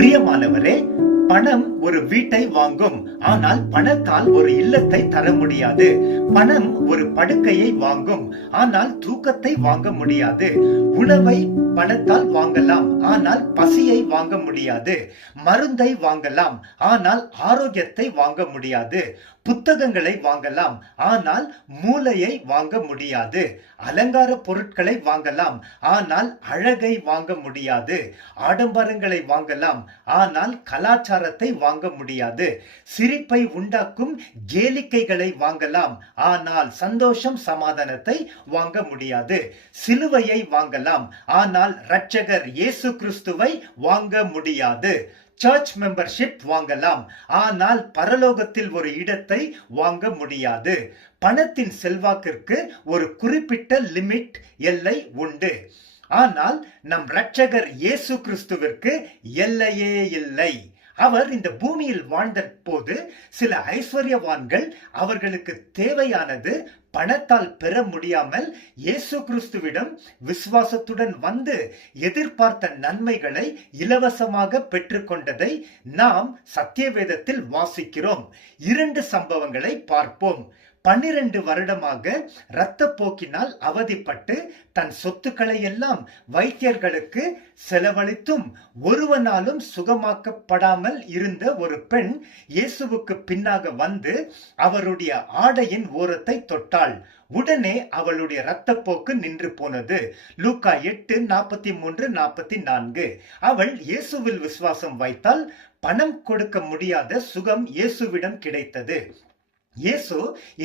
பிரியமானவரே, பணம் ஒரு வீட்டை வாங்கும், ஆனால் பணத்தால் ஒரு இல்லத்தை தர முடியாது. பணம் ஒரு படுக்கையை வாங்கும், ஆனால் தூக்கத்தை வாங்க முடியாது. உணவை பணத்தால் வாங்கலாம், ஆனால் பசியை வாங்க முடியாது. மருந்தை வாங்கலாம், ஆனால் ஆரோக்கியத்தை வாங்க முடியாது. புத்தகங்களை வாங்கலாம், ஆனால் மூளையை வாங்க முடியாது. அலங்கார பொருட்களை வாங்கலாம், ஆனால் அழகை வாங்க முடியாது. ஆடம்பரங்களை வாங்கலாம், ஆனால் கலாச்சாரத்தை வாங்க முடியாது. சிரிப்பை உண்டாக்கும் கேளிக்கைகளை வாங்கலாம், ஆனால் சந்தோஷம் சமாதானத்தை வாங்க முடியாது. சிலுவையை வாங்கலாம், ஆனால் இரட்சகர் இயேசு கிறிஸ்துவை வாங்க முடியாது. சர்ச் மெம்பர்ஷிப் வாங்கலாம், ஆனால் பரலோகத்தில் ஒரு இடத்தை வாங்க முடியாது. பணத்தின் செல்வாக்கிற்கு ஒரு குறிப்பிட்ட லிமிட், எல்லை உண்டு. ஆனால் நம் இரட்சகர் இயேசு கிறிஸ்துவிற்கு எல்லையே இல்லை. அவர் இந்த பூமியில் வாழ்ந்த போது சில ஐஸ்வர்யவான்கள் அவர்களுக்கு தேவையானது பணத்தால் பெற முடியாமல் இயேசு கிறிஸ்துவிடம் விசுவாசத்துடன் வந்து எதிர்பார்த்த நன்மைகளை இலவசமாக பெற்றுக்கொண்டதை நாம் சத்தியவேதத்தில் வாசிக்கிறோம். 2 சம்பவங்களை பார்ப்போம். 12 வருடமாக இரத்த போக்கினால் அவதிப்பட்டு தன் சொத்துக்களை எல்லாம் வைத்தியர்களுக்கு செலவழித்தும் ஒருவனாலும் சுகமாக்கப்படாமல் இருந்த ஒரு பெண் இயேசுவுக்கு பின்னாக வந்து அவருடைய ஆடையின் ஓரத்தை தொட்டாள். உடனே அவளுடைய இரத்தப்போக்கு நின்று போனது. லூக்கா 8:43-44. அவள் இயேசுவில் விசுவாசம் வைத்தால் பணம் கொடுக்க முடியாத சுகம் இயேசுவிடம் கிடைத்தது. இயேசு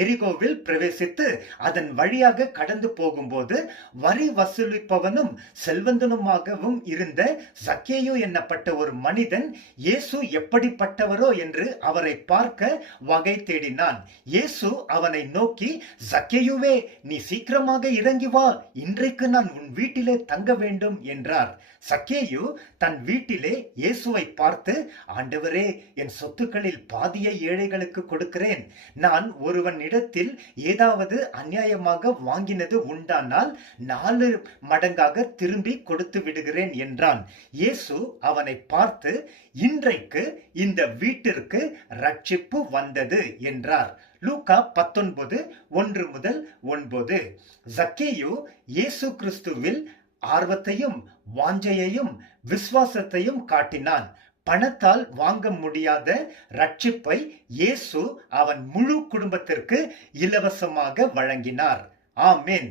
எரிகோவில் பிரவேசித்து அதன் வழியாக கடந்து போகும்போது வரி வசூலிப்பவனும் செல்வந்தனுமாகவும் இருந்த சக்கேயு என்னப்பட்ட ஒரு மனிதன் இயேசு எப்படிப்பட்டவரோ என்று அவரை பார்க்க வகை தேடினான். இயேசு அவனை நோக்கி, சக்கேயுவே, நீ சீக்கிரமாக இறங்கி வா, இன்றைக்கு நான் உன் வீட்டிலே தங்க வேண்டும் என்றார். சக்கேயு தன் வீட்டிலே இயேசுவை பார்த்து, ஆண்டவரே, என் சொத்துக்களில் பாதியை ஏழைகளுக்கு கொடுக்கிறேன். நான் ஒருவனிடத்தில் ஏதாவது அநியாயமாக வாங்கினது உண்டானால் 4 மடங்காக திரும்பி கொடுத்து விடுகிறேன் என்றான். இயேசு அவனை பார்த்து, இன்றைக்கு இந்த வீட்டிற்கு ரட்சிப்பு வந்தது என்றார். லூக்கா 19:1-9. சக்கேயு இயேசு கிறிஸ்துவில் ஆர்வத்தையும் வாஞ்சையையும் விசுவாசத்தையும் காட்டினான். பணத்தால் வாங்க முடியாத ரட்சிப்பை இயேசு அவன் முழு குடும்பத்திற்கு இலவசமாக வழங்கினார். ஆமென்.